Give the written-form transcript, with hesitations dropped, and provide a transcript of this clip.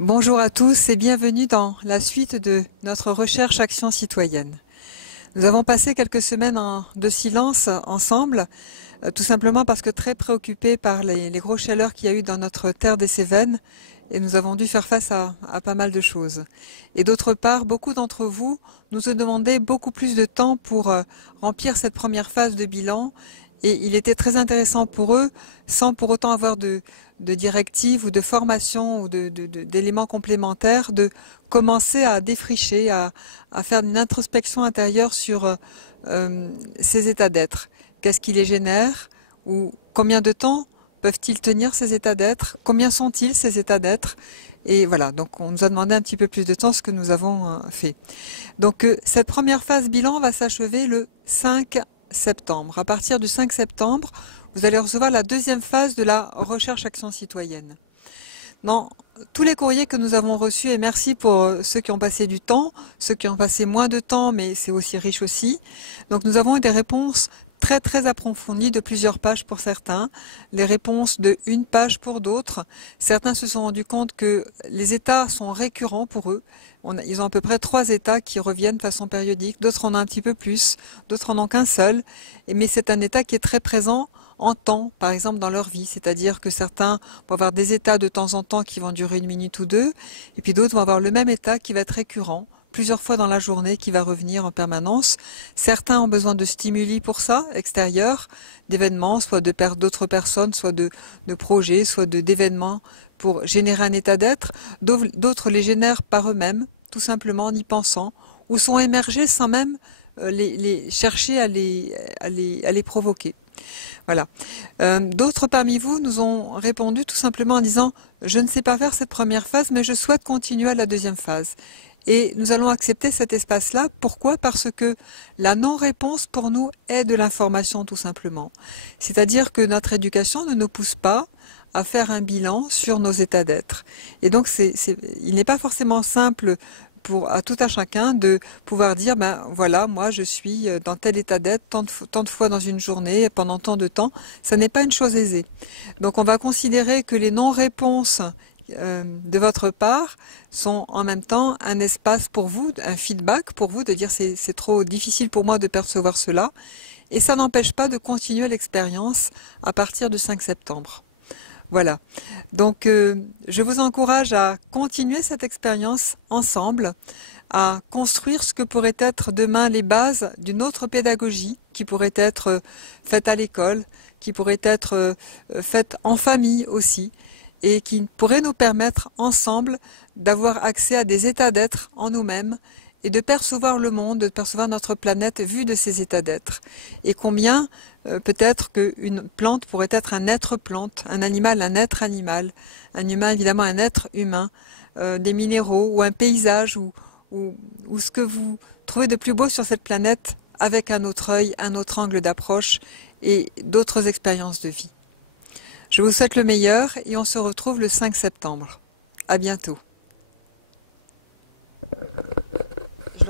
Bonjour à tous et bienvenue dans la suite de notre recherche action citoyenne. Nous avons passé quelques semaines de silence ensemble, tout simplement parce que très préoccupés par les grosses chaleurs qu'il y a eu dans notre terre des Cévennes, et nous avons dû faire face à pas mal de choses. Et d'autre part, beaucoup d'entre vous nous ont demandé beaucoup plus de temps pour remplir cette première phase de bilan, et il était très intéressant pour eux, sans pour autant avoir de directives ou de formation ou d'éléments complémentaires, de commencer à défricher, à faire une introspection intérieure sur ces états d'être. Qu'est-ce qui les génère? Ou combien de temps peuvent-ils tenir ces états d'être? Combien sont-ils ces états d'être? Et voilà, donc on nous a demandé un petit peu plus de temps, ce que nous avons fait. Donc cette première phase bilan va s'achever le 5 septembre. À partir du 5 septembre, vous allez recevoir la deuxième phase de la recherche action citoyenne. Dans tous les courriers que nous avons reçus, et merci pour ceux qui ont passé du temps, ceux qui ont passé moins de temps, mais c'est aussi riche aussi. Donc nous avons eu des réponses très approfondies de plusieurs pages pour certains, les réponses de une page pour d'autres. Certains se sont rendus compte que les états sont récurrents pour eux. Ils ont à peu près 3 états qui reviennent de façon périodique, d'autres en ont un petit peu plus, d'autres en ont qu'un seul, mais c'est un état qui est très présent en temps, par exemple dans leur vie, c'est-à-dire que certains vont avoir des états de temps en temps qui vont durer une minute ou deux, et puis d'autres vont avoir le même état qui va être récurrent, plusieurs fois dans la journée, qui va revenir en permanence. Certains ont besoin de stimuli pour ça, extérieurs, d'événements, soit de d'autres personnes, soit de projets, soit d'événements pour générer un état d'être. D'autres les génèrent par eux-mêmes, tout simplement en y pensant, ou sont émergés sans même les chercher à les provoquer. Voilà. D'autres parmi vous nous ont répondu tout simplement en disant « Je ne sais pas faire cette première phase, mais je souhaite continuer à la deuxième phase ». Et nous allons accepter cet espace-là. Pourquoi? Parce que la non-réponse pour nous est de l'information tout simplement. C'est-à-dire que notre éducation ne nous pousse pas à faire un bilan sur nos états d'être. Et donc il n'est pas forcément simple à tout un chacun de pouvoir dire ben voilà, moi je suis dans tel état d'être tant de fois dans une journée pendant tant de temps. Ça n'est pas une chose aisée. Donc on va considérer que les non-réponses de votre part sont en même temps un espace pour vous, un feedback pour vous de dire c'est trop difficile pour moi de percevoir cela, et ça n'empêche pas de continuer l'expérience à partir du 5 septembre. Voilà. Donc je vous encourage à continuer cette expérience ensemble, à construire ce que pourraient être demain les bases d'une autre pédagogie qui pourrait être faite à l'école, qui pourrait être faite en famille aussi, et qui pourrait nous permettre ensemble d'avoir accès à des états d'être en nous-mêmes et de percevoir le monde, de percevoir notre planète vue de ces états d'être. Et combien peut-être qu'une plante pourrait être un être plante, un animal un être animal, un humain évidemment un être humain, des minéraux ou un paysage ou ce que vous trouvez de plus beau sur cette planète avec un autre œil, un autre angle d'approche et d'autres expériences de vie. Je vous souhaite le meilleur et on se retrouve le 5 septembre. À bientôt.